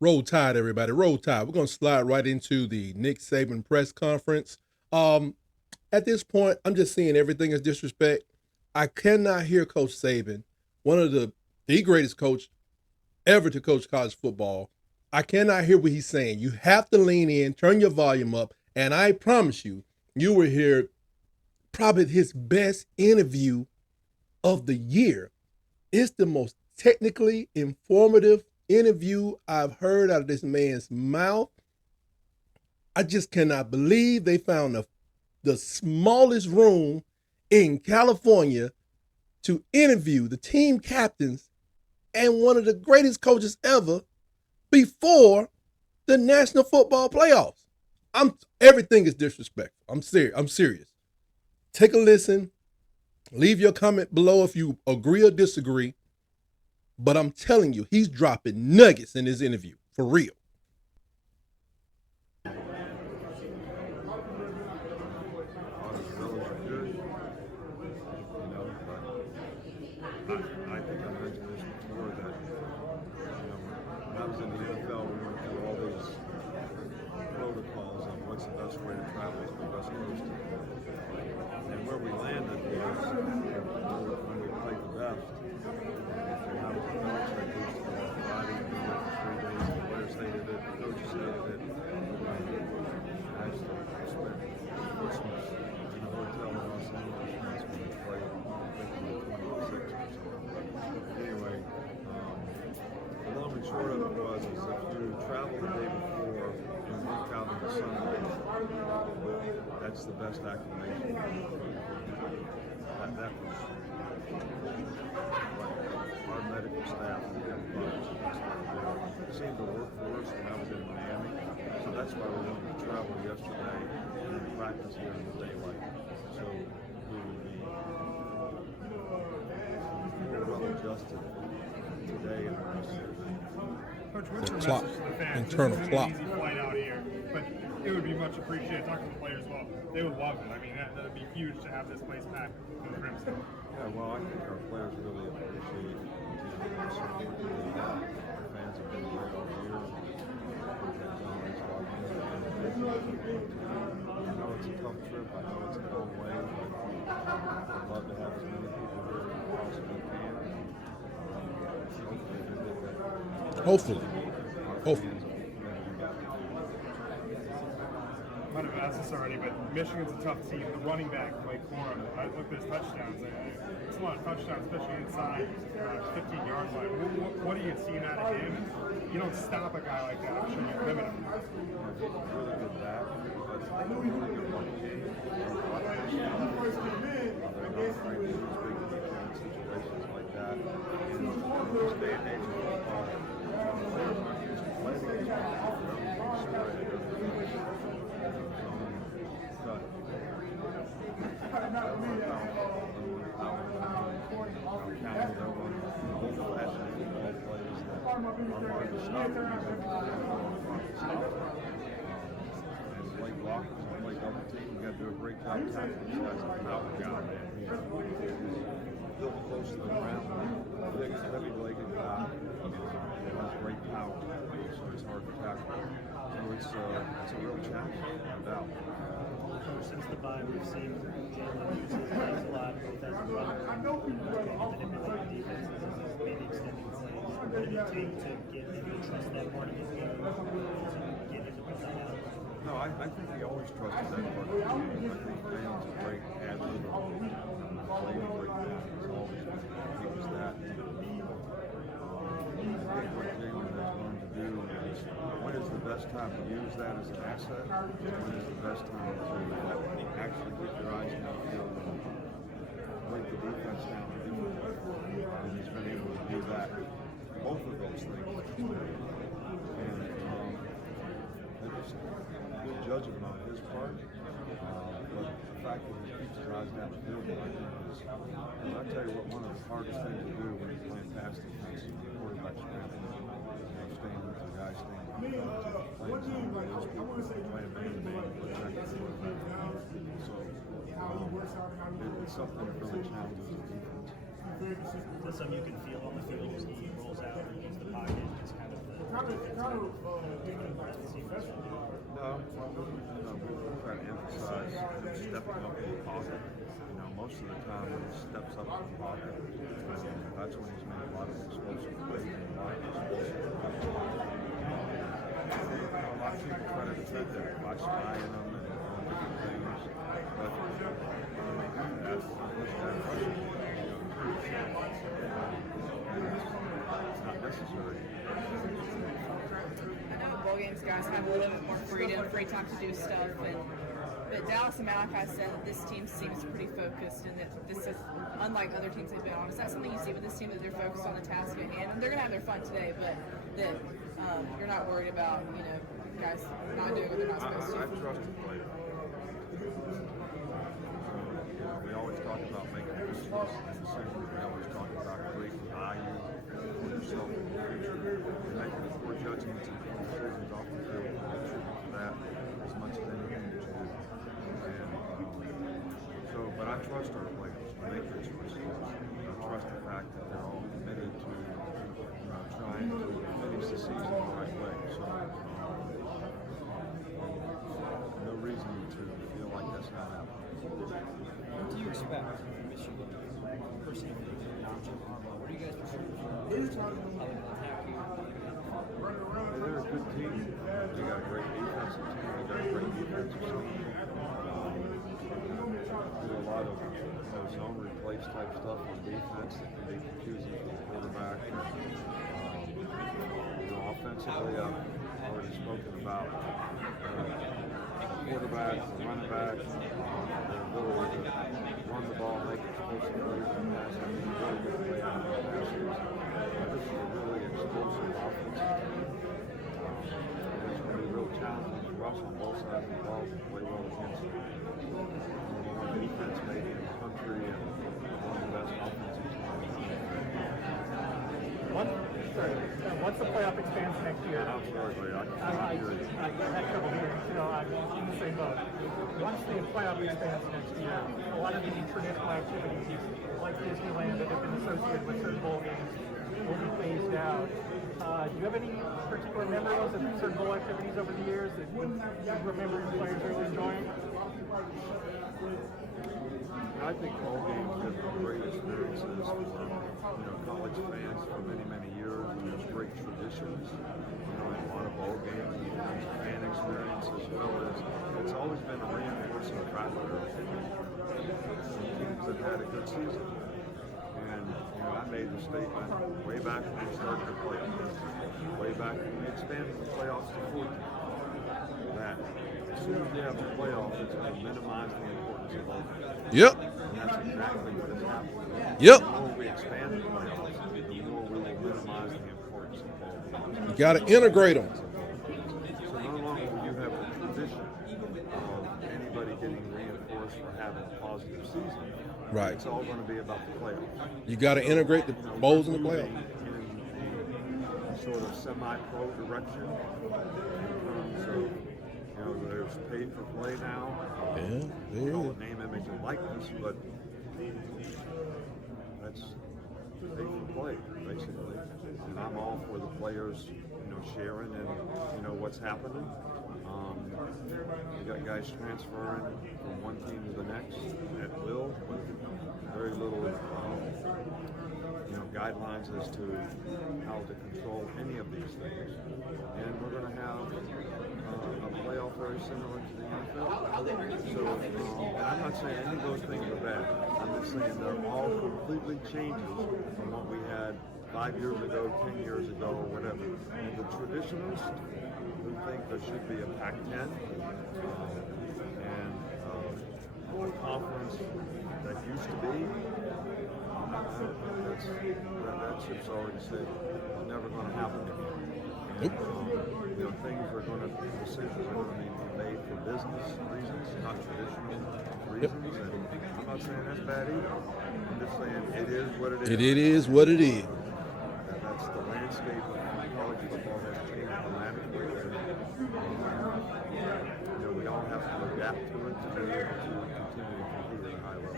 Roll Tide, everybody. Roll Tide. We're going to slide right into the Nick Saban press conference. Um, at this point, I'm just seeing everything as disrespect. I cannot hear Coach Saban, one of the greatest coach ever to coach college football. I cannot hear what he's saying. You have to lean in, turn your volume up, and I promise you, you will hear probably his best interview of the year. It's the most technically informative interview I've heard out of this man's mouth. I just cannot believe they found the smallest room in California to interview the team captains and one of the greatest coaches ever before the National Football Playoffs. Everything is disrespectful. I'm serious. Take a listen. Leave your comment below if you agree or disagree. But I'm telling you, he's dropping nuggets in his interview. For real. I think I mentioned this before that when I was in the NFL, we went through all these protocols on what's the best way to travel to the West Coast. And where we landed was when we played the best. If you have a coach that goes to Friday and do it for 3 days, the players hated it, the coaches hated it. I actually spent Christmas in a hotel in Los Angeles when we played. Anyway, the long and short of it was is if you travel the day before and work out on the Sunday, that's the best acclimation. That was what our medical staff and the it seemed to work for us when I was in Miami. So that's why we wanted to travel yesterday and practice here in the daylight. So we would be well adjusted today and the rest of the day. Coach, what's your Clock. message to the fans? Internal This isn't clock. an easy flight out here, but it would be much appreciated. Talking to the players, well, they would love it. I mean, that would be huge to have this place packed in the Crimson. Yeah, well, I think our players really appreciate the support that they got. Our fans have been great all year. I know it's a tough trip. I know it's a long way, but I'd love to have as many people here as we possibly can. Hopefully. Might have asked this already, but Michigan's a tough team. The running back, Blake Corum, I looked at his touchdowns. It's a lot of touchdowns, especially inside 15-yard line. What are you seeing out of him? You don't stop a guy like that. I'm sure you limit him. Really good back, but really good running game. They're not afraid to use big situations like that. In this day and age of football, players aren't used to playing against everything's spread. Do a great job tackling these guys at the mountain guy, man. He's built close to the ground, big, heavy-legged guy, and has great power, so it's hard to tackle. So it's a real challenge, no doubt. Since the bye, we've seen Jalen use his legs a lot, both as a runner and manipulating defenses as maybe extending plays. What did it take to get him to trust that part of his game to get him to put that out? No, I think he always trusted that part of the game. I think Jalen's a great athlete, played a great game. He's always been. He was that. I think what Jalen has learned to do is when is the best time to use that as an asset, and when is the best time to actually get your eyes on the field and break the defense down a different way. And he's been able to do that. Both of those things. And it's a good judgment on his part. But the fact that he keeps his eyes down the field, I think is, and I'll tell you what, one of the hardest things to do when you're playing pass defense is the quarterback's scrambling. Staying with the guy, staying with the coach, playing zone, playing man-to-man, protecting the quarterback. So it's something that really challenges the defense. Is that something you can feel on the field as he rolls out or he gets the pocket? It's kind of the No, we try to emphasize stepping up in the pocket. Most of the time when he steps up in the pocket, that's when he's made a lot of explosive plays and a lot of explosive runs. A lot of people try to defend that by spying on them and different things, but when they do that, unless they're rushing, it's not necessary. I know bowl games guys have a little bit more freedom, free time to do stuff, but Dallas and Malachi said that this team seems pretty focused and that this is unlike other teams they've been on. Is that something you see with this team, that they're focused on the task at hand? And they're going to have their fun today, but that you're not worried about, guys not doing what they're not supposed to? I trust the player. We always talk about making decisions, we always talk about creating value for yourself in the future. And making the poor judgments and poor decisions off the field, contribute to that as much as anything that you do. And but I trust our players to make their choices. I trust the fact that they're all committed to trying to finish the season the right way. So no reason to feel like that's not happening. What do you expect from Michigan personally? What are you guys prepared for? How they're going to attack you? They're a good team. They got a great defensive team. They got a great defensive scheme. Do a lot of zone replace type stuff on defense that can be confusing for the quarterback. Offensively, I've already spoken about quarterback, running back, their ability to run the ball, make explosive plays and pass. I mean, really good play out of the passers. This is a really explosive offensive team. It's going to be real challenging for us on both sides of the ball to play well against them. One defense maybe in the country and one of the best offensive teams. Once the playoff expands next year, I'm sorry, Ray, I I can't hear you. had trouble hearing, I'm in the same boat. Once the playoff expands next year, a lot of the traditional activities like Disneyland that have been associated with certain bowl games will be phased out. Do you have any particular memories of certain bowl activities over the years that you remember your players really enjoying? I think bowl games have been great experiences for college fans for many, many years, and there's great traditions. In a lot of bowl games, and fan experience as well as it's always been a reinforcing factor. Teams have had a good season, and I made the statement way back when we started the playoffs, way back when we expanded the playoffs to 14, that as soon as you have the playoffs, it's going to minimize the importance of bowl games. Yep. And that's exactly what has happened. Yep. The more we expand the playoffs, the more we will minimize the importance of bowl games. You got to integrate them. So no longer will you have the tradition of anybody getting reinforced for having a positive season. Right. It's all going to be about the playoffs. You got to integrate the bowls in the playoffs. In the sort of semi-pro direction in terms of, there's paid for play now. Yeah, there Call is. it name, image, and likeness, but that's paid for play, basically. And I'm all for the players, sharing and, what's happening. You got guys transferring from one team to the next at will with very little, guidelines as to how to control any of these things. And we're going to have a playoff very similar to the NFL. So, and I'm not saying any of those things are bad. I'm just saying they're all completely changes from what we had 5 years ago, 10 years ago, or whatever. And the traditionalists who think there should be a Pac-10 and a conference that used to be, that ship's already said it's never going to happen again. Nope. Things are going to, decisions are going to be made for business reasons, not traditional reasons. And I'm not saying that's bad either. I'm just saying it is what it is. It is what it is. That's the landscape of college football has changed dramatically. And, we all have to adapt to it to be able to continue to compete at a high level.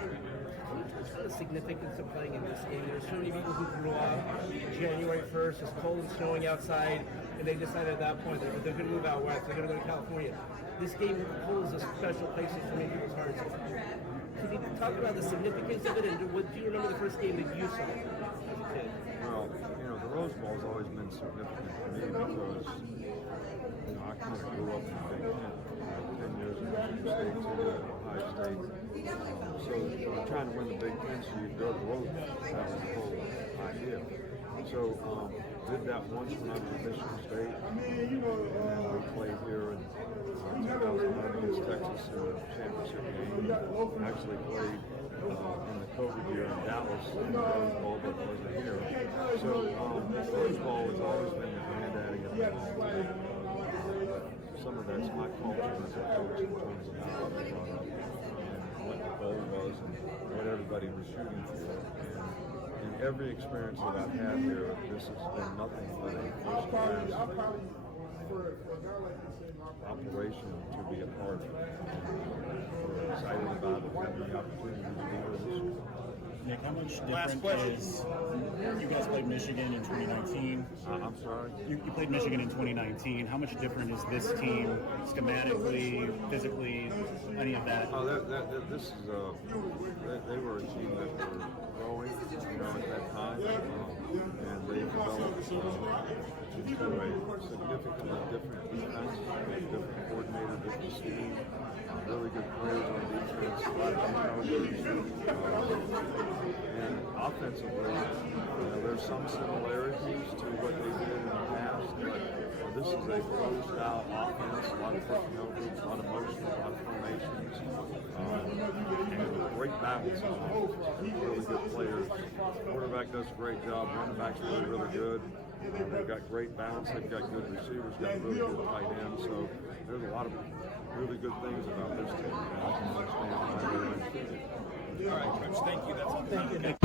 What's the significance of playing in this game? There's so many people who grew up January 1st, it's cold and snowing outside. and they decided at that point that they're going to move out west. They're going to go to California. This game holds a special place in many people's hearts. Can you talk about the significance of it, and what do you remember the first game that you saw as a kid? Well, the Rose Bowl has always been significant to me because, I kind of grew up in the Big Ten. 10 years in Michigan State, 2 years at Ohio State. So trying to win the Big Ten, so you go to the Rose Bowl. That was the whole idea. So did that once when I was at Michigan State, and then we played here in 2009 against Texas in the championship game. Actually played in the COVID year in Dallas in the Rose Bowl, but wasn't here. So Rose Bowl has always been the granddaddy of the ball. Some of that's my culture as a coach in terms of how I was brought up and what the goal was and what everybody was shooting for. And in every experience that I've had here, this has been nothing but a first-class operation to be a part of. We're excited about having the opportunity to be here this year. Nick, how much different is you guys played Michigan in 2019? I'm sorry? You played Michigan in 2019. How much different is this team schematically, physically, any of that? Oh, this is they were a team that were growing, at that time, and they developed into a significantly different defense, different coordinator, different scheme, really good players on defense, a lot of turnovers, and offensively, there's some similarities to what they did in the past, but this is a pro-style offense, a lot of personnel groups, a lot of motion, a lot of formations, and great balance on offense. Really good players. Quarterback does a great job. Running back's really good. They've got great balance. They've got good receivers. Got really good tight ends. So there's a lot of really good things about this team. I can understand why they're interested. All right, Coach. Thank you. That's all. Thank you, Nick.